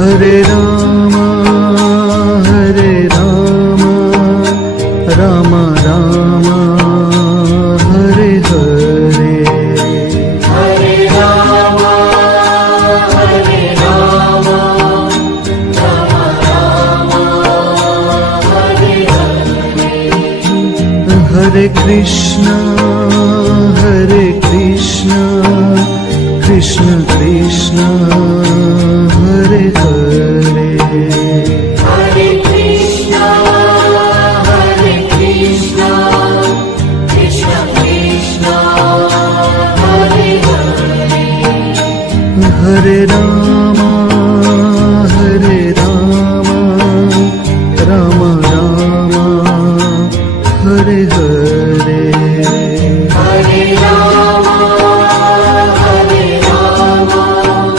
હરે રામ રામ રામ હરે હરે, હરે રામ રામ રામ હરે હરે. હરે કૃષ્ણ કૃષ્ણ કૃષ્ણ હરે હરે, હરે કૃષ્ણ કૃષ્ણ કૃષ્ણ હરે હરે. હરે રામ